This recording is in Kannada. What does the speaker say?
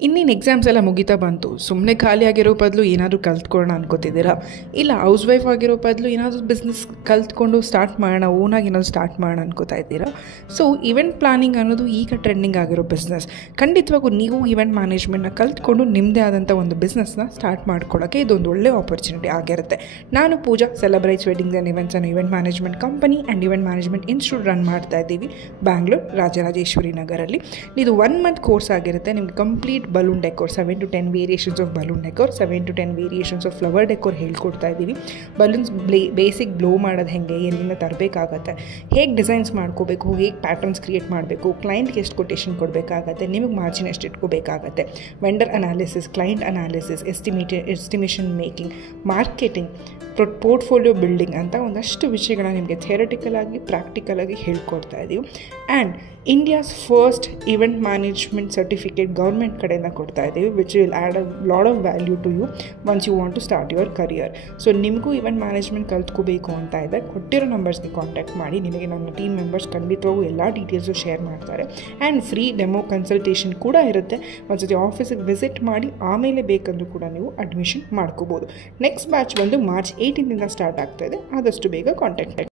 ಇನ್ನೇನು ಎಕ್ಸಾಮ್ಸ್ ಎಲ್ಲ ಮುಗಿತಾ ಬಂತು. ಸುಮ್ಮನೆ ಖಾಲಿಯಾಗಿರೋ ಬದಲು ಏನಾದರೂ ಕಲ್ತ್ಕೊಳ್ಳೋಣ ಅನ್ಕೋತಿದ್ದೀರಾ? ಇಲ್ಲ ಹೌಸ್ ವೈಫ್ ಆಗಿರೋ ಬದಲು ಏನಾದರೂ ಬಿಸ್ನೆಸ್ ಕಲ್ತ್ಕೊಂಡು ಸ್ಟಾರ್ಟ್ ಮಾಡೋಣ, ಓನಾಗಿ ಏನಾದರೂ ಸ್ಟಾರ್ಟ್ ಮಾಡೋಣ ಅನ್ಕೋತಾ ಇದ್ದೀರಾ? ಸೊ ಇವೆಂಟ್ ಪ್ಲಾನಿಂಗ್ ಅನ್ನೋದು ಈಗ ಟ್ರೆಂಡಿಂಗ್ ಆಗಿರೋ ಬಿಸ್ನೆಸ್. ಖಂಡಿತವಾಗೂ ನೀವು ಇವೆಂಟ್ ಮ್ಯಾನೇಜ್ಮೆಂಟ್ನ ಕಲ್ತ್ಕೊಂಡು ನಿಮ್ಮದೇ ಆದಂಥ ಒಂದು ಬಿಸ್ನೆಸ್ನ ಸ್ಟಾರ್ಟ್ ಮಾಡ್ಕೊಳ್ಳೋಕ್ಕೆ ಇದೊಂದು ಒಳ್ಳೆ ಆಪರ್ಚುನಿಟಿ ಆಗಿರುತ್ತೆ. ನಾನು ಪೂಜಾ ಸೆಲೆಬ್ರೇಟ್ಸ್ ವೆಡ್ಡಿಂಗ್ಸ್ ಆ್ಯಂಡ್ ಇವೆಂಟ್ಸ್ ಅನ್ನೋ event management company and event management institute run ಮಾಡ್ತಾ ಇದ್ದೀವಿ ಬ್ಯಾಂಗ್ಳೂರು ರಾಜರಾಜೇಶ್ವರಿ ನಗರಲ್ಲಿ. ಇದು 1 ಮಂತ್ ಕೋರ್ಸ್ ಆಗಿರುತ್ತೆ. ನಿಮ್ಗೆ complete balloon decor, 7 to 10 variations of balloon decor, 7 to 10 variations of flower decor ಹೇಳ್ಕೊಡ್ತಾ ಇದ್ದೀವಿ. ಬಲೂನ್ಸ್ ಬೇಸಿಕ್ ಬ್ಲೋ ಮಾಡೋದು ಹೆಂಗೆ, ಎಲ್ಲಿಂದ ತರಬೇಕಾಗತ್ತೆ, ಹೇಗೆ ಡಿಸೈನ್ಸ್ ಮಾಡ್ಕೋಬೇಕು, ಹೇಗೆ ಪ್ಯಾಟರ್ನ್ಸ್ ಕ್ರಿಯೇಟ್ ಮಾಡಬೇಕು, ಕ್ಲೈಂಟ್ಗೆ ಎಷ್ಟು ಕೊಟೇಷನ್ ಕೊಡಬೇಕಾಗತ್ತೆ, ನಿಮಗೆ ಮಾರ್ಜಿನ್ ಎಷ್ಟು ಇಟ್ಕೋಬೇಕಾಗತ್ತೆ, vendor analysis, client analysis, estimation making, marketing, portfolio building ಅಂತ ಒಂದಷ್ಟು ವಿಷಯಗಳನ್ನ ನಿಮಗೆ ಥಿಯರಿಟಿಕಲ್ ಆಗಿ ಪ್ರಾಕ್ಟಿಕಲ್ ಆಗಿ ಹೇಳ್ಕೊಡ್ತಾ ಇದ್ದೀವಿ. And India's first event management certificate government ಕಡೆಯಿಂದ ಕೊಡ್ತಾ ಇದ್ದೀವಿ, which will add a lot of value to you once you want to start your career. So ನಿಮಗೂ ಇವೆಂಟ್ ಮ್ಯಾನೇಜ್ಮೆಂಟ್ ಕಲ್ತ್ಕೋಬೇಕು ಅಂತ ಇದೆ, ಕೊಟ್ಟಿರೋ ನಂಬರ್ಸ್ಗೆ ಕಾಂಟ್ಯಾಕ್ಟ್ ಮಾಡಿ. ನಿಮಗೆ ನನ್ನ ಟೀಮ್ ಮೆಂಬರ್ಸ್ ಖಂಡಿತವಾಗೂ ಎಲ್ಲ ಡೀಟೇಲ್ಸು ಶೇರ್ ಮಾಡ್ತಾರೆ. ಆ್ಯಂಡ್ ಫ್ರೀ ಡೆಮೋ ಕನ್ಸಲ್ಟೇಷನ್ ಕೂಡ ಇರುತ್ತೆ. ಒಂದ್ಸತಿ ಆಫೀಸಿಗೆ ವಿಸಿಟ್ ಮಾಡಿ ಆಮೇಲೆ ಬೇಕಂದ್ರೂ ಕೂಡ ನೀವು ಅಡ್ಮಿಷನ್ ಮಾಡ್ಕೋಬೋದು. ನೆಕ್ಸ್ಟ್ ಬ್ಯಾಚ್ ಬಂದು ಮಾರ್ಚ್ 18 ಸ್ಟಾರ್ಟ್ ಆಗ್ತಾ ಇದೆ. ಆದಷ್ಟು ಬೇಗ ಕಾಂಟ್ಯಾಕ್ಟ್